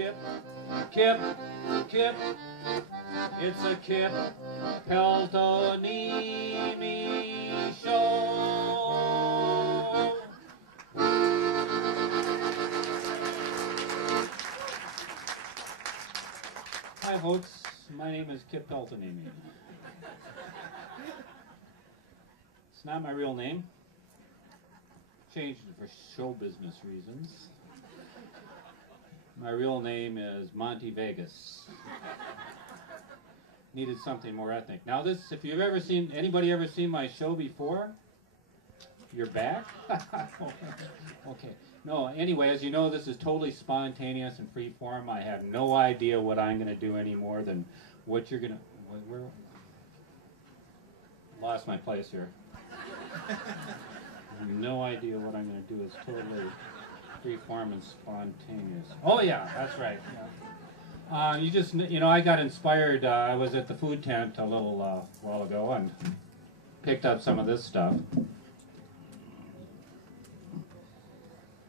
Kip, Kip, Kip. It's a Kip Peltoniemi show. Hi folks, my name is Kip Peltoniemi. It's not my real name. Changed it for show business reasons. My real name is Monty Vegas. Needed something more ethnic. Now this, if you've ever seen, anybody ever seen my show before? You're back? Okay. No, anyway, as you know, this is totally spontaneous and free form. I have no idea what I'm going to do any more than what you're going to... Where? Lost my place here. No idea what I'm going to do. It's totally free form and spontaneous. Oh yeah, that's right. Yeah. You just, you know, I got inspired. I was at the food tent a little while ago and picked up some of this stuff.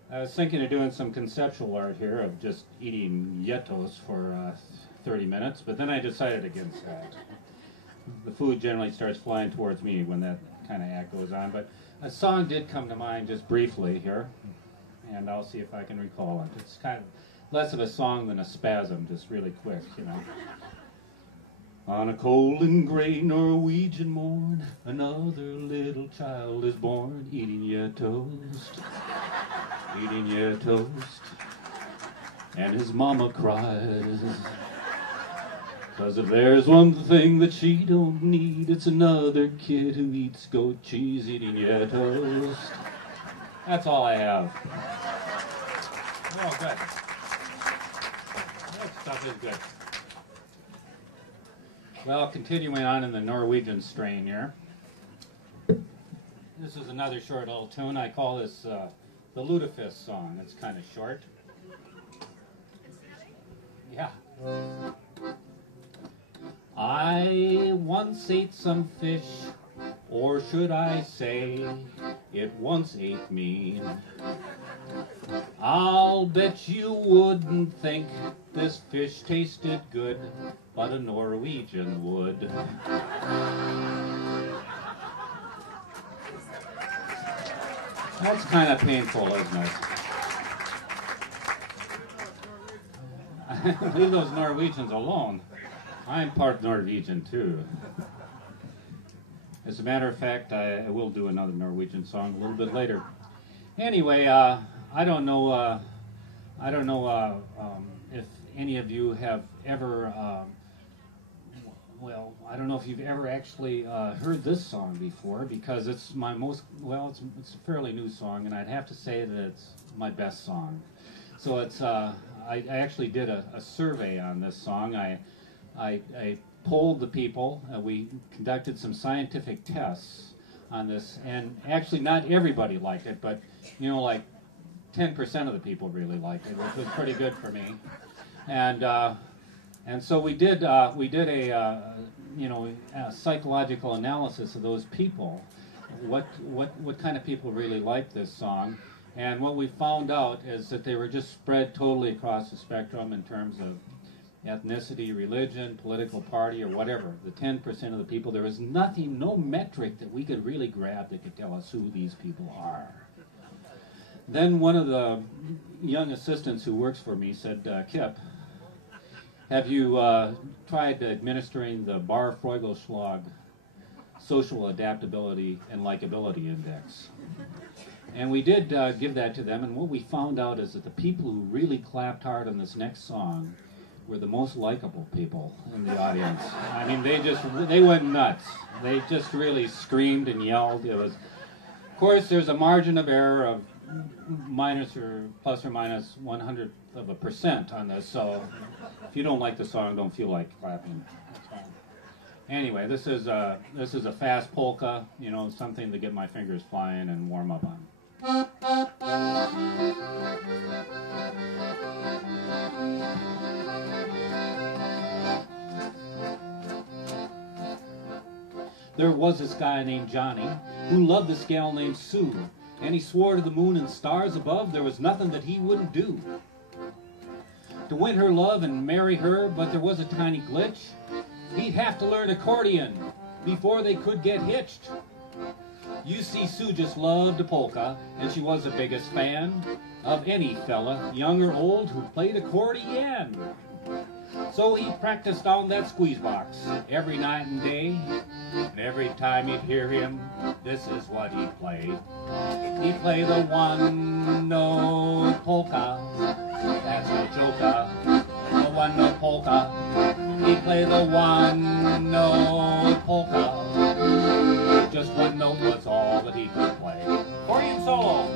I was thinking of doing some conceptual art here of just eating yetos for 30 minutes, but then I decided against that. The food generally starts flying towards me when that kind of act goes on, but a song did come to mind just briefly here, and I'll see if I can recall it. It's kind of less of a song than a spasm, just really quick, you know. On a cold and gray Norwegian morn, another little child is born, eating your toast, eating your toast, and his mama cries. 'Cause if there's one thing that she don't need, it's another kid who eats goat cheese eating your toast. That's all I have. Oh, good. That stuff is good. Well, continuing on in the Norwegian strain here. This is another short little tune. I call this the Lutefisk song. It's kind of short. Yeah. I once ate some fish, or should I say, it once ate me. I'll bet you wouldn't think this fish tasted good, but a Norwegian would. That's kind of painful, isn't it? Leave those Norwegians alone. I'm part Norwegian too. As a matter of fact, I will do another Norwegian song a little bit later. Anyway, I don't know if any of you have ever, well, I don't know if you've ever actually heard this song before, because it's my most, well, it's a fairly new song, and I'd have to say that it's my best song. So it's, I actually did a survey on this song. I polled the people. We conducted some scientific tests on this, and actually not everybody liked it, but you know, like 10% of the people really liked it, which was pretty good for me. And so we did a you know, a psychological analysis of those people. What kind of people really liked this song? And what we found out is that they were just spread totally across the spectrum in terms of ethnicity, religion, political party, or whatever. The 10% of the people, there was nothing, no metric that we could really grab that could tell us who these people are. Then one of the young assistants who works for me said, Kip, have you tried administering the Bar-Freugelschlag Social Adaptability and Likability Index? And we did give that to them, and what we found out is that the people who really clapped hard on this next song were the most likable people in the audience. I mean, they went nuts. They just really screamed and yelled. It was, of course, there's a margin of error of minus or plus or minus 0.01% on this, so if you don't like the song, don't feel like clapping. That's fine. Anyway, this is a fast polka, you know, something to get my fingers flying and warm up on. There was this guy named Johnny who loved this gal named Sue, and he swore to the moon and stars above there was nothing that he wouldn't do. to win her love and marry her, but there was a tiny glitch. He'd have to learn accordion before they could get hitched. You see, Sue just loved a polka, and she was the biggest fan of any fella, young or old, who played accordion. So he practiced on that squeeze box every night and day, and every time you'd hear him, this is what he'd play. He'd play the one-note polka, that's no joker, the one-note polka. He'd play the one-note polka, just one note was all that he could play. Accordion solo.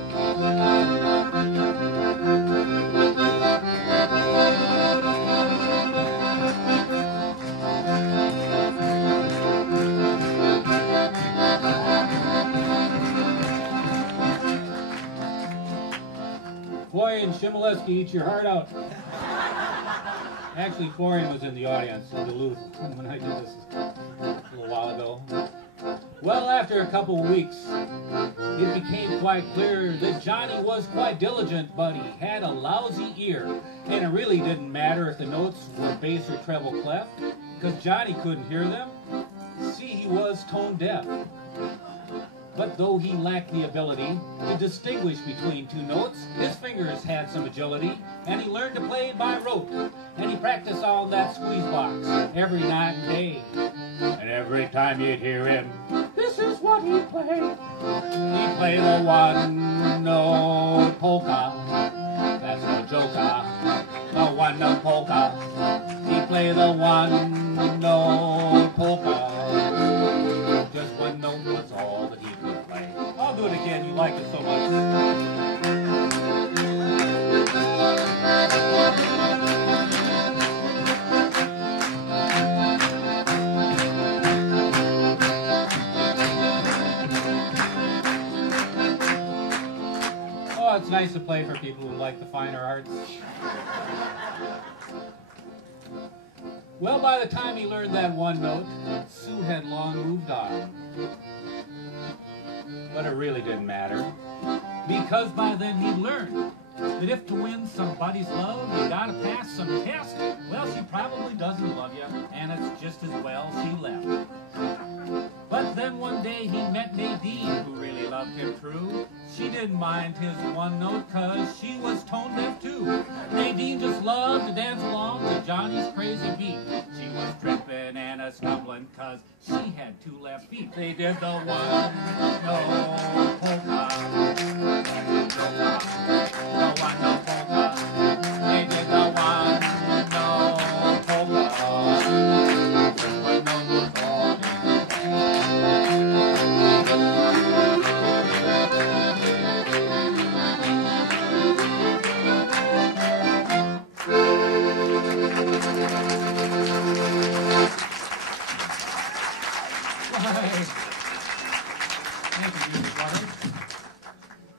Florian Shimoleski, eat your heart out. Actually, Florian was in the audience in Duluth when I did this a little while ago. Well, after a couple of weeks, it became quite clear that Johnny was quite diligent, but he had a lousy ear. And it really didn't matter if the notes were bass or treble clef, because Johnny couldn't hear them. See, he was tone deaf. But though he lacked the ability to distinguish between two notes, his fingers had some agility, and he learned to play by rote. And he practiced on that squeeze box every night and day. And every time you'd hear him, this is what he'd play. He'd play the one-note polka, that's no joker, the one-note polka. He'd play the one-note polka, just one note was all that he could play. I'll do it again, you liked it so much. It's nice to play for people who like the finer arts. Well, by the time he learned that one note, Sue had long moved on. But it really didn't matter, because by then he'd learned that if to win somebody's love, you gotta pass some test. Well, she probably doesn't love you, and it's just as well she left. But then one day he met Nadine, who really loved him true. She didn't mind his one note, cause she was tone deaf too. Nadine just loved to dance along to Johnny's crazy beat. She was tripping and a-stumbling, cause she had two left feet. They did the one-note polka, the one-note polka. They did the one-note polka. Just one note was all they could play.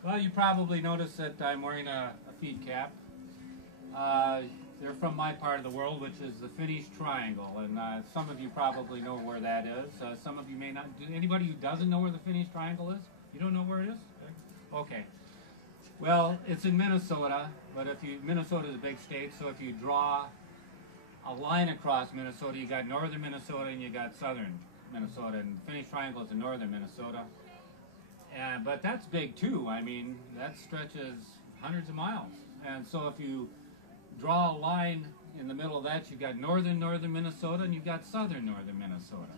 Well, you probably noticed that I'm wearing a feed cap. They're from my part of the world, which is the Finnish Triangle, and some of you probably know where that is. Some of you may not. Anybody who doesn't know where the Finnish Triangle is? You don't know where it is? Okay. Well, it's in Minnesota, but Minnesota is a big state, so if you draw a line across Minnesota, you got northern Minnesota and you got southern Minnesota, and the Finnish Triangle is in northern Minnesota. But that's big too. I mean, that stretches hundreds of miles. And so if you draw a line in the middle of that, you've got northern Minnesota and you've got southern northern Minnesota.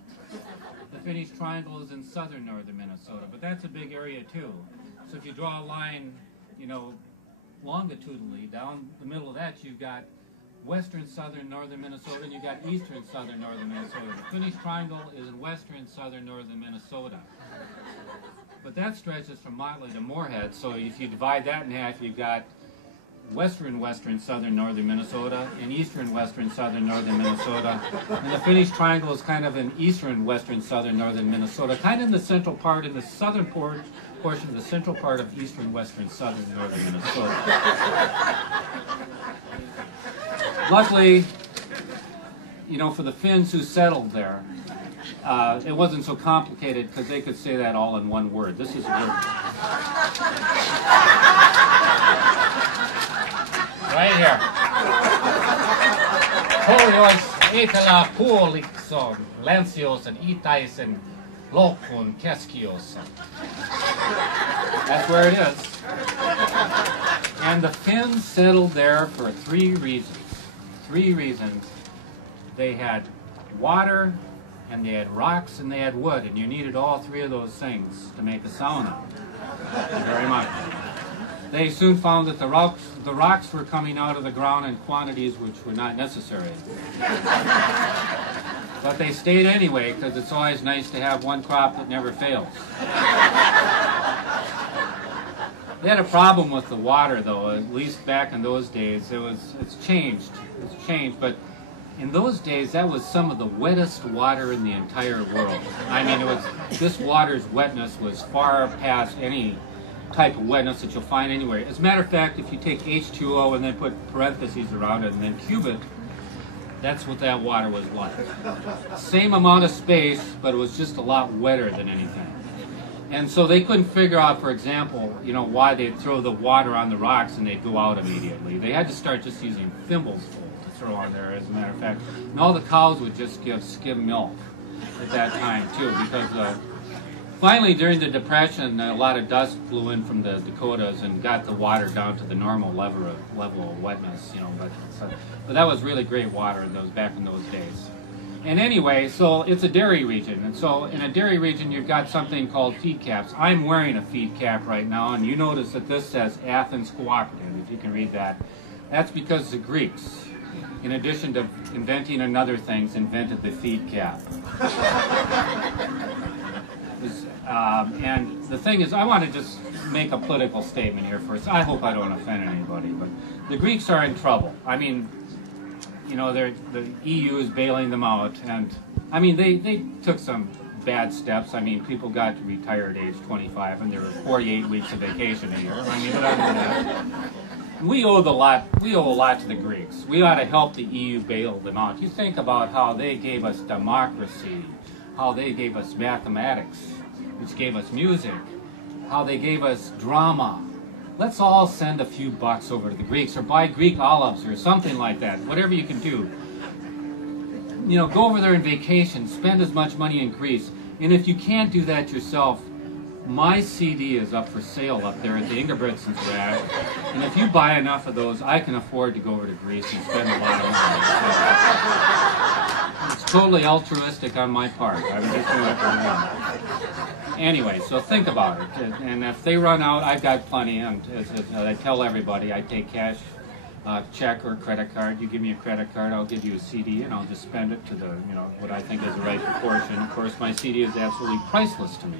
The Finnish Triangle is in southern northern Minnesota, but that's a big area too. So if you draw a line, you know, longitudinally down the middle of that, you've got western southern northern Minnesota and you've got eastern southern northern Minnesota. The Finnish Triangle is in western southern northern Minnesota. But that stretches from Motley to Moorhead, so if you divide that in half, you've got western southern northern Minnesota and eastern western southern northern Minnesota. And the Finnish Triangle is kind of in eastern western southern northern Minnesota, kind of in the central part, in the southern portion of the central part of eastern western southern northern Minnesota. Luckily, you know, for the Finns who settled there, it wasn't so complicated because they could say that all in one word. This is a word. Right here. pohjois eteläpuolikson länsiosan itäisen lohkon keskiosa. That's where it is. And the Finns settled there for three reasons. Three reasons. They had water, and they had rocks, and they had wood, and you needed all three of those things to make a sauna. Very much. They soon found that the rocks were coming out of the ground in quantities which were not necessary. But they stayed anyway, because it's always nice to have one crop that never fails. They had a problem with the water, though, at least back in those days. It's changed, but in those days, that was some of the wettest water in the entire world. I mean, this water's wetness was far past any type of wetness that you'll find anywhere. As a matter of fact, if you take H2O and then put parentheses around it and then cube it, that's what that water was like. Same amount of space, but it was just a lot wetter than anything. And so they couldn't figure out, for example, why they'd throw the water on the rocks and they'd go out immediately. They had to start just using thimbles full to throw on there, as a matter of fact. And all the cows would just give skim milk at that time, too, because finally, during the Depression, a lot of dust blew in from the Dakotas and got the water down to the normal level of wetness, but that was really great water back in those days. And anyway, so it's a dairy region, and so in a dairy region, you've got something called feed caps. I'm wearing a feed cap right now, and you notice that this says Athens Cooperative, if you can read that. That's because the Greeks, in addition to inventing another things, invented the feed cap. And the thing is, I want to just make a political statement here first. I hope I don't offend anybody, but the Greeks are in trouble. I mean, the EU is bailing them out, and I mean, they took some bad steps. I mean, people got to retire at age 25, and there were 48 weeks of vacation a year. I mean, but other than that, we owe a lot to the Greeks. We ought to help the EU bail them out. You think about how they gave us democracy, how they gave us mathematics, which gave us music, how they gave us drama. Let's all send a few bucks over to the Greeks, or buy Greek olives or something like that, whatever you can do. Go over there on vacation, spend as much money in Greece, and if you can't do that yourself, my CD is up for sale up there at the Ingebrigtsens rack, and if you buy enough of those, I can afford to go over to Greece and spend a lot of money. It's totally altruistic on my part. I'm just doing it for them. Anyway, so think about it, and if they run out, I've got plenty, and as I tell everybody, I take cash, check or credit card. You give me a credit card, I'll give you a CD, and I'll just spend it to the, what I think is the right proportion. Of course, my CD is absolutely priceless to me.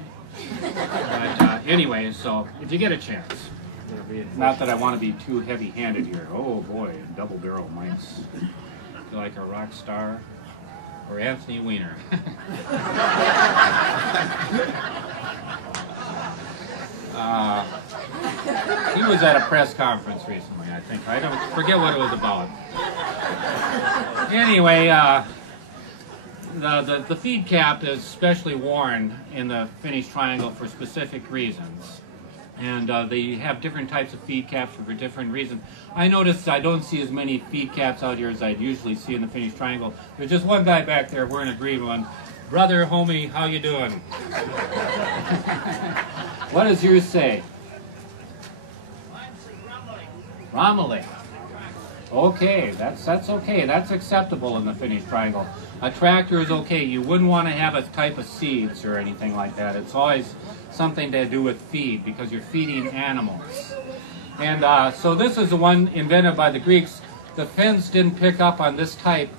But anyway, so if you get a chance, not that I want to be too heavy-handed here. Oh boy, double barrel mics. Feel like a rock star. Or Anthony Weiner. He was at a press conference recently, I think. I don't forget what it was about. Anyway, the feed cap is specially worn in the Finnish triangle for specific reasons. And they have different types of feed caps for different reasons. I noticed I don't see as many feed caps out here as I'd usually see in the Finnish triangle. There's just one guy back there wearing a green one. Brother, homie, how you doing? What does yours say? Romilly. Okay, that's okay. That's acceptable in the Finnish triangle. A tractor is okay. You wouldn't want to have a type of seeds or anything like that. It's always something to do with feed, because you're feeding animals. And so this is the one invented by the Greeks. The Finns didn't pick up on this type.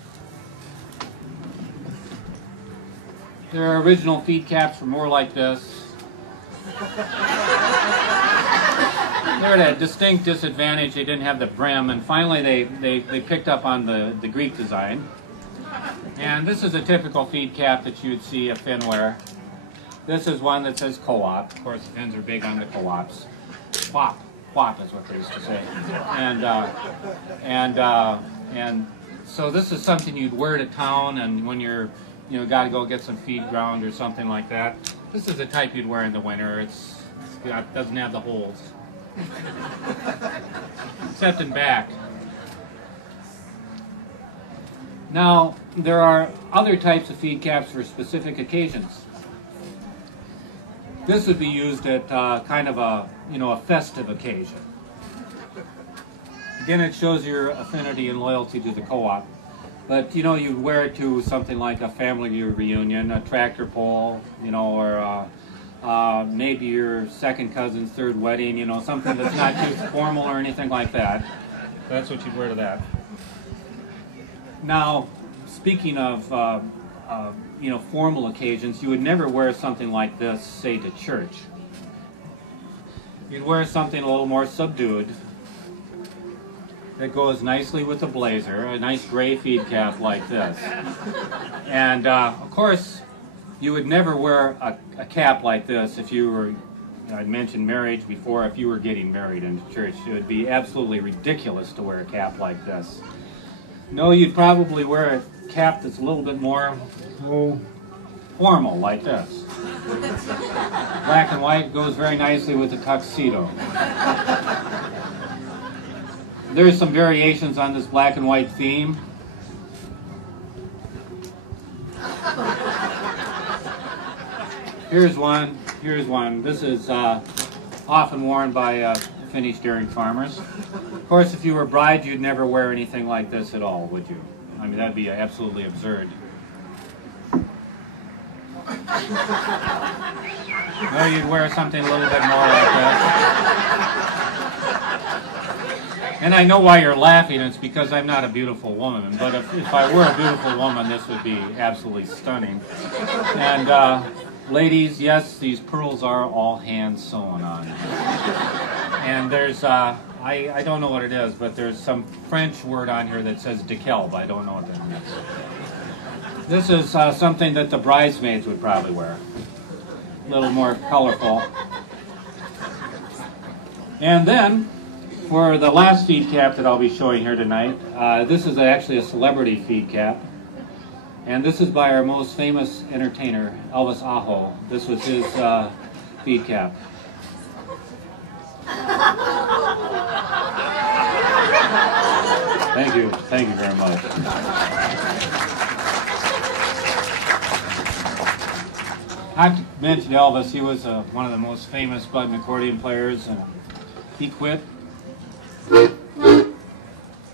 Their original feed caps were more like this. They're at a distinct disadvantage. They didn't have the brim, and finally they picked up on the Greek design. And this is a typical feed cap that you'd see a Finn wear. This is one that says co-op. Of course, the Finns are big on the co-ops. Quap is what they used to say. And so this is something you'd wear to town, and when you're got to go get some feed ground or something like that. This is the type you'd wear in the winter. It doesn't have the holes, except in back. Now, there are other types of feed caps for specific occasions. This would be used at kind of a, a festive occasion. Again, it shows your affinity and loyalty to the co-op. But, you'd wear it to something like a family reunion, a tractor pull, or maybe your second cousin's third wedding, something that's not too formal or anything like that. That's what you'd wear to that. Now, speaking of, formal occasions, you would never wear something like this, say, to church. You'd wear something a little more subdued that goes nicely with the blazer, a nice gray feed cap like this. And, of course, you would never wear a cap like this if you were, I'd mentioned marriage before, if you were getting married in church. It would be absolutely ridiculous to wear a cap like this. No, you'd probably wear a cap that's a little bit more formal, like this. Black and white goes very nicely with the tuxedo. There's some variations on this black and white theme. Here's one. This is often worn by Finnish dairy farmers. Of course, if you were a bride, you'd never wear anything like this at all, would you? I mean, that'd be absolutely absurd. No, you'd wear something a little bit more like that. And I know why you're laughing. It's because I'm not a beautiful woman. But if I were a beautiful woman, this would be absolutely stunning. And ladies, yes, these pearls are all hand sewn on. And there's, I don't know what it is, but there's some French word on here that says décolleté. I don't know what that means. This is something that the bridesmaids would probably wear. A little more colorful. And then, for the last feed cap that I'll be showing here tonight, this is actually a celebrity feed cap. And this is by our most famous entertainer, Elvis Aho. This was his feed cap. Thank you very much. I mentioned Elvis. He was one of the most famous button accordion players. He quit.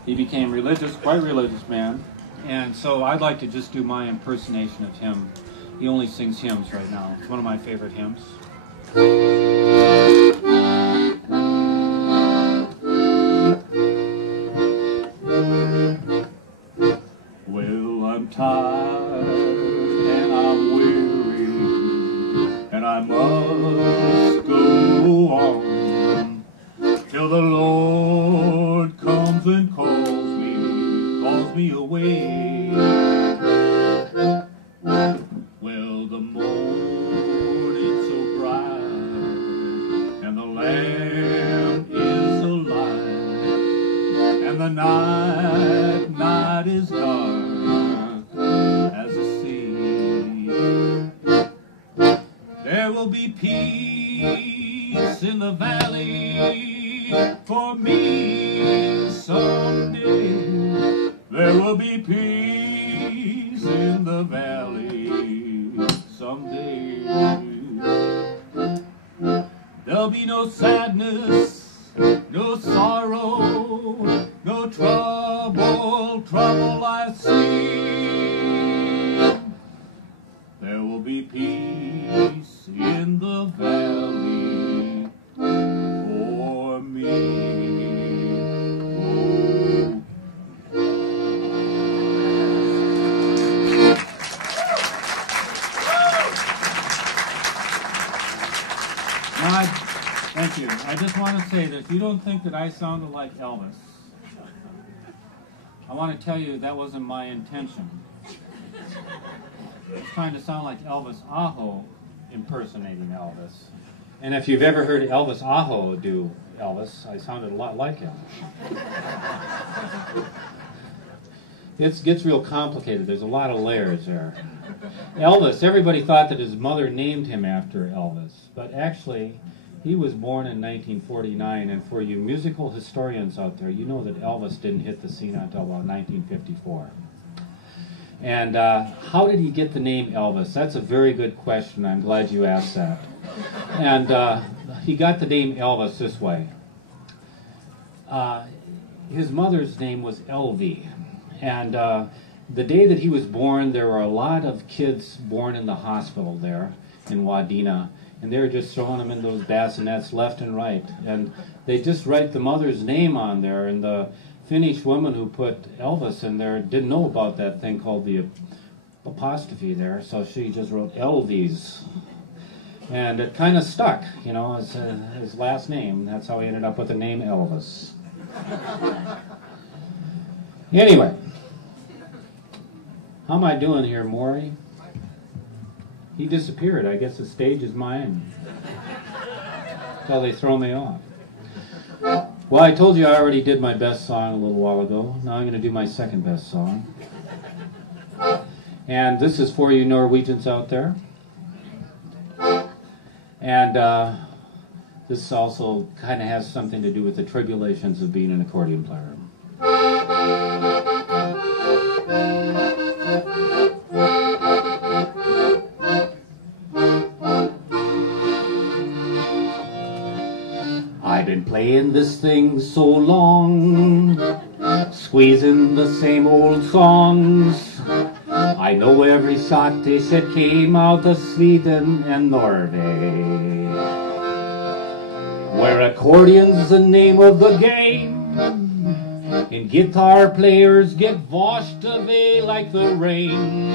He became religious, quite religious man. And so I'd like to just do my impersonation of him. He only sings hymns right now. It's one of my favorite hymns. Well, I'm tired and I'm weary, and I must go on till the Lord comes and calls me away. Well, the morning's so bright, and the lamp is alive, and the night is dark as the sea. There will be peace in the valley for me someday. There will be peace in the valley someday. There'll be no sadness, no sorrow, no trouble I see. There will be peace in the valley for me. Thank you. I just want to say that if you don't think that I sounded like Elvis, I want to tell you that wasn't my intention. I was trying to sound like Elvis Aho impersonating Elvis. And if you've ever heard Elvis Aho do Elvis, I sounded a lot like him. It gets real complicated. There's a lot of layers there. Elvis, everybody thought that his mother named him after Elvis, but actually he was born in 1949, and for you musical historians out there, you know that Elvis didn't hit the scene until about 1954. And how did he get the name Elvis? That's a very good question. I'm glad you asked that. And he got the name Elvis this way. His mother's name was Elvi. And the day that he was born, there were a lot of kids born in the hospital there in Wadena. And they were just throwing them in those bassinets left and right. And they just write the mother's name on there. And the Finnish woman who put Elvis in there didn't know about that thing called the apostrophe there. So she just wrote Elvis. And it kind of stuck, you know, as his last name. That's how he ended up with the name Elvis. Anyway, how am I doing here, Maury? He disappeared. I guess the stage is mine. Until they throw me off. Well, I told you I already did my best song a little while ago. Now I'm going to do my second best song. And this is for you Norwegians out there. And this also kind of has something to do with the tribulations of being an accordion player. I've been playing this thing so long, squeezing the same old songs. I know every shot they said came out of Sweden and Norway, where accordion's the name of the game, and guitar players get washed away like the rain.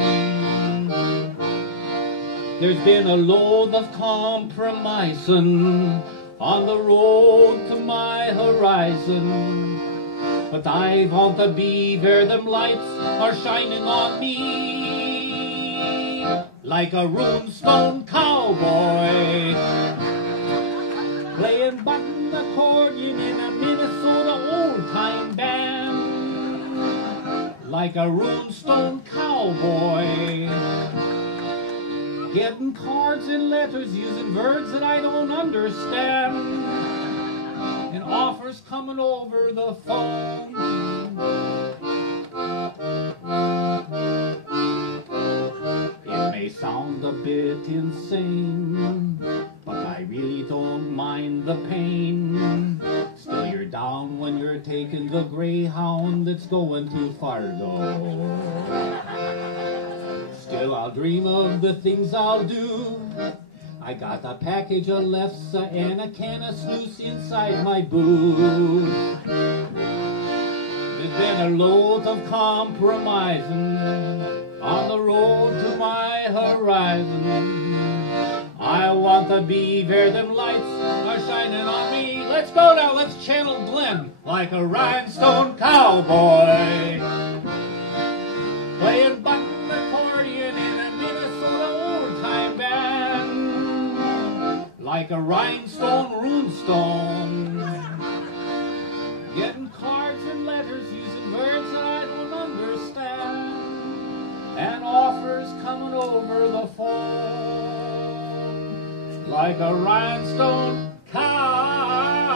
There's been a load of compromising on the road to my horizon, but I want to be where them lights are shining on me, like a runestone cowboy, playing button accordion in a Minnesota old-time band, like a runestone cowboy, getting cards and letters using words that I don't understand, and offers coming over the phone. It may sound a bit insane, but I really don't mind the pain. Still you're down when you're taking the Greyhound that's going to Fargo. Still I'll dream of the things I'll do. I got a package of Lefse and a can of snooze inside my boot. There's been a load of compromising on the road to my horizon. I want to be where them lights are shining on me. Let's go now, let's channel Glenn like a rhinestone cowboy, playing button accordion in a Minnesota old-time band, like a rhinestone runestone, getting cards and letters using words that I don't understand, and offers coming over the phone, like a rhinestone cowboy.